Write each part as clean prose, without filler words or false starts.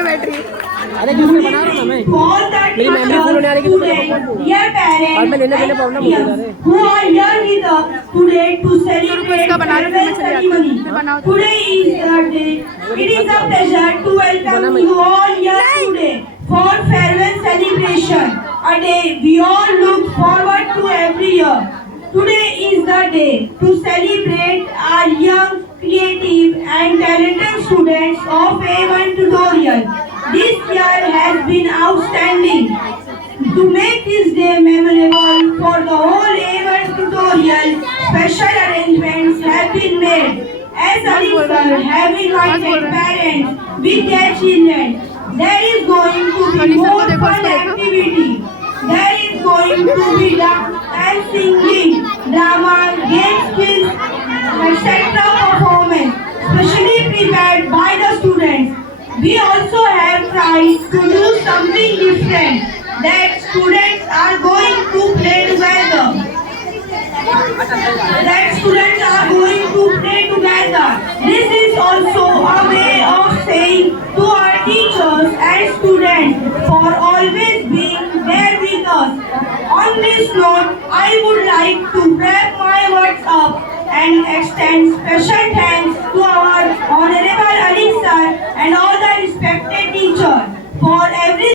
की बैटरी। अरे दूसरे बना रहा हूँ मैं, मेरी मेमोरी फुल होने वाली है और मैं लेने देने प्रॉब्लम हो रहा है। Who are here with us today to celebrate farewell ceremony. Today is the day. It is a pleasure to welcome you all here today for farewell celebration. A day we all look forward to every year. Today is the day to celebrate our young, creative and talented students of A1 tutorial. This year has been outstanding. To make this day memorable for the whole A1 tutorial, special arrangements have been made. As Ali sir have invited parents with their children, there is going to be more fun activity. There is going to be dance and singing, drama, game skills, etc. performance, specially prepared by the students. We also have tried to do something different, that students are going to play together. This is also a way of saying to our teachers and students for always being there with us. On this note, I would like to wrap my words up and extend special thanks to our Honorable Ali sir and all the respected teachers for every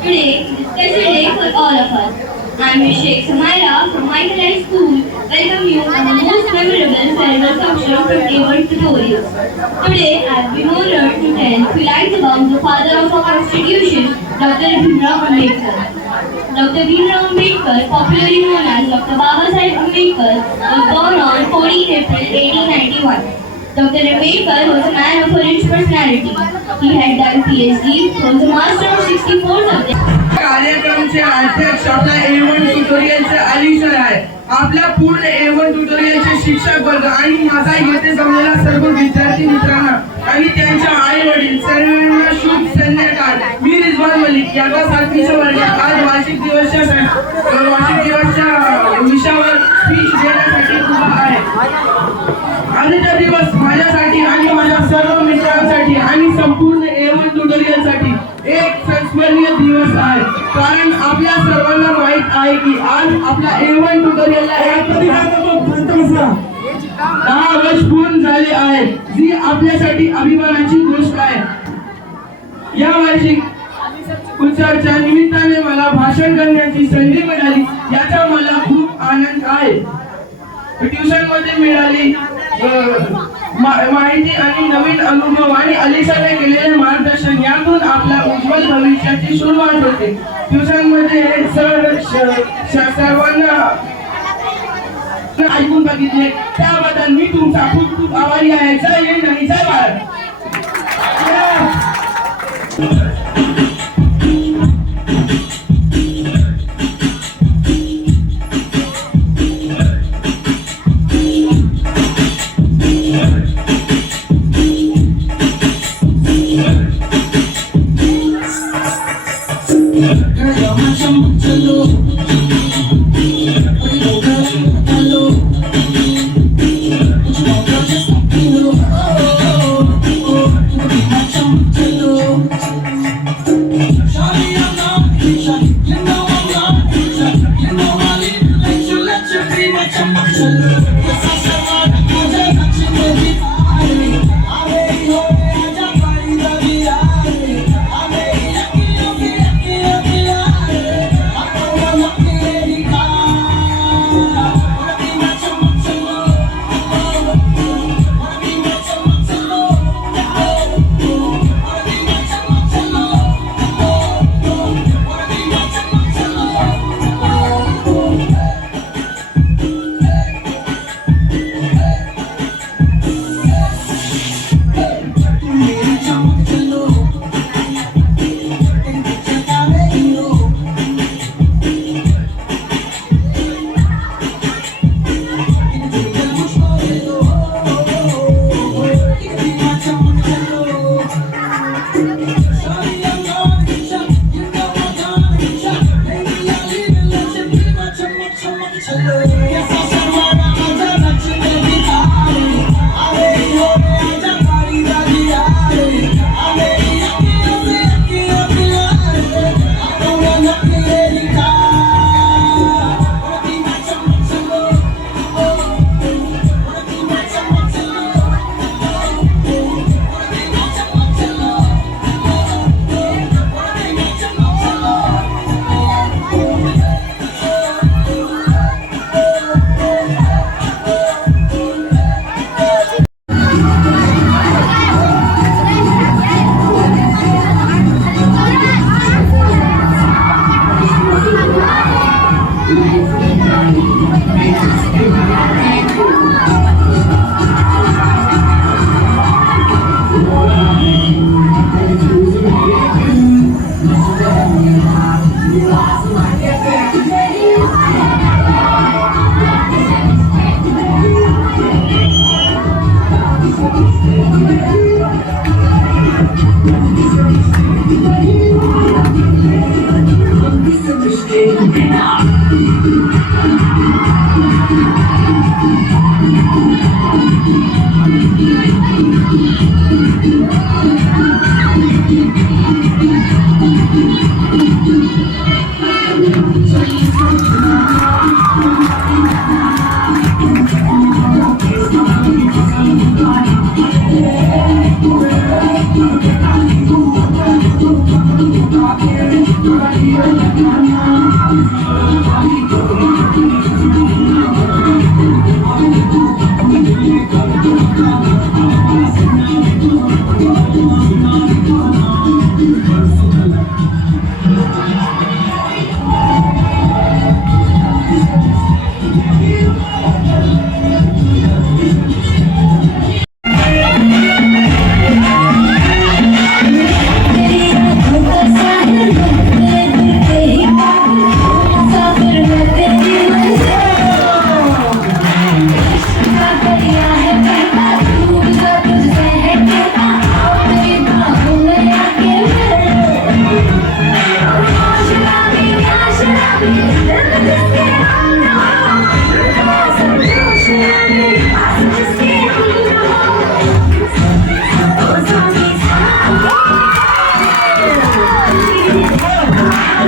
Today is a special day for all of us. I am Sheikh Samaira from Michael High School. Welcome you on the most memorable farewell function from A1 tutorials. Today I have been honored to tell few lines about the father of our constitution, Dr. Bhimrao Ambedkar. Dr. Bhimrao Ambedkar, popularly known as Dr. Babasaheb Ambedkar, was born on 14 April 1891. Dr. Ambedkar was a man of a rich personality. He had done PhD, was a master of 64 subjects. कार्यक्रमचे अध्यक्ष आपला A1 ट्युटोरियलचे Ali sir आहे. आपल्या पूर्ण A1 ट्युटोरियलचे शिक्षक वर्ग आणि माझा येथे जमलेला सर्व विद्यार्थी मित्रांना आणि त्यांच्या आई वडील सर्वांना शुभ संध्याकाळ. मी रिजवान मलिक याचा 7वीच्या वर्गात आज वार्षिक दिवसच्या विषयावर स्पीच देण्यासाठी उभा आहे. आजचा दिवस माझ्यासाठी आणि माझ्या सर्व मित्रांसाठी आणि संपूर्ण A1 ट्युटोरियलसाठी एक संस्मरणीय दिवस आहे. कारण आपल्या सर्वांना माहित आहे की आज आपल्या A1 ट्युटोरियलला 10 वर्ष पूर्ण झाले आहे, जी आपल्यासाठी अभिमानाची गोष्ट आहे. या वार्षिक उत्सवाच्या निमित्ताने मला भाषण करण्याची संधी मिळाली, याचा मला खूप आनंद आहे. ट्युशन मध्ये मिळाली माहिती आणि नवीन अनुभव आणि अलिशाने केलेले मार्गदर्शन यातून आपल्या उज्ज्वल भविष्याची सुरुवात होते. ट्युशन मध्ये सर्वांना ऐकून बघितले, त्याबद्दल मी तुमचा खूप खूप आभारी आहे. जय हिंद आणि जय भारत.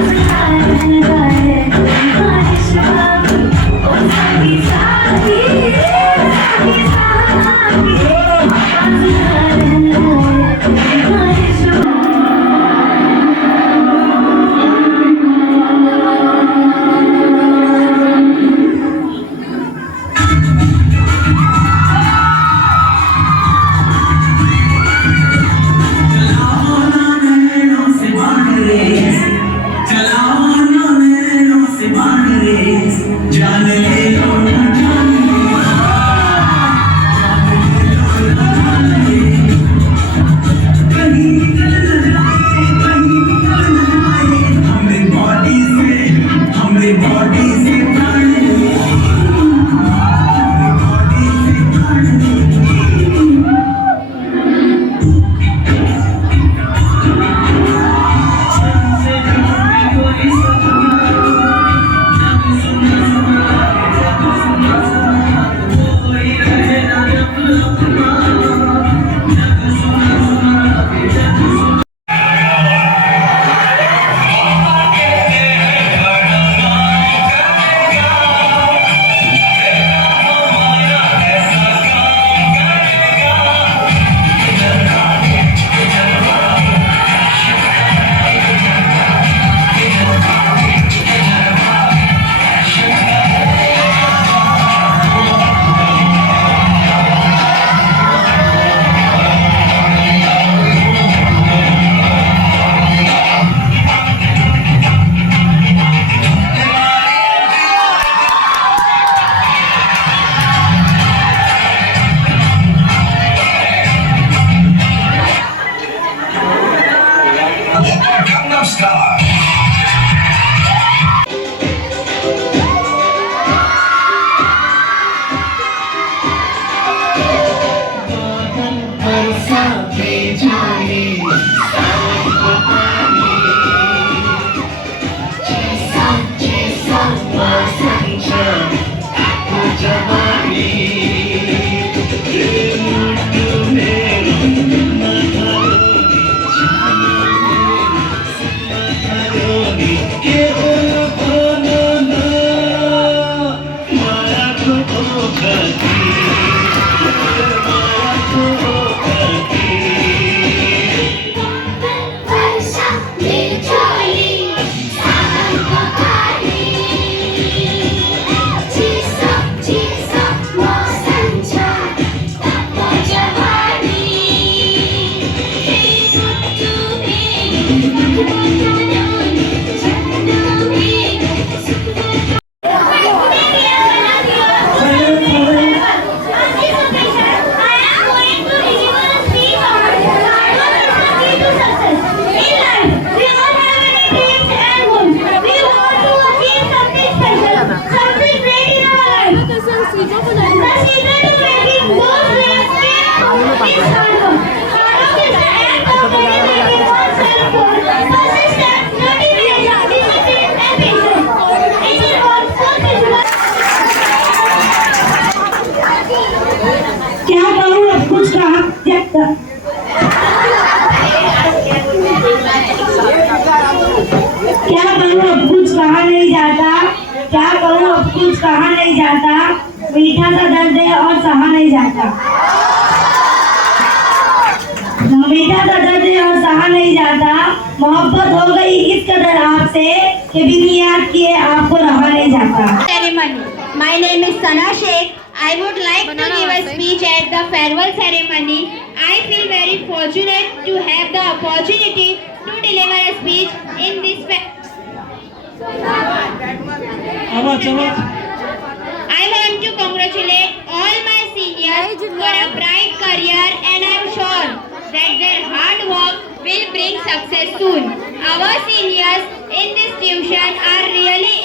Thank you. क्या करूं अब कुछ कहा नहीं जाता, क्या करूं अब कुछ कहा नहीं जाता, मीठा सा दर्द है और सहा नहीं जाता। मीठा सा दर्द है और सहा नहीं जाता, मोहब्बत हो गई इस कदर आपसे कि बिन याद किए आपको रहा नहीं जाता। Ceremony. My name is Sana Sheikh. I would like to give a speech at the farewell ceremony. I feel very fortunate to have the opportunity to deliver a speech in this I want to congratulate all my seniors for a bright career, and I am sure that their hard work will bring success soon. Our seniors in this tuition are really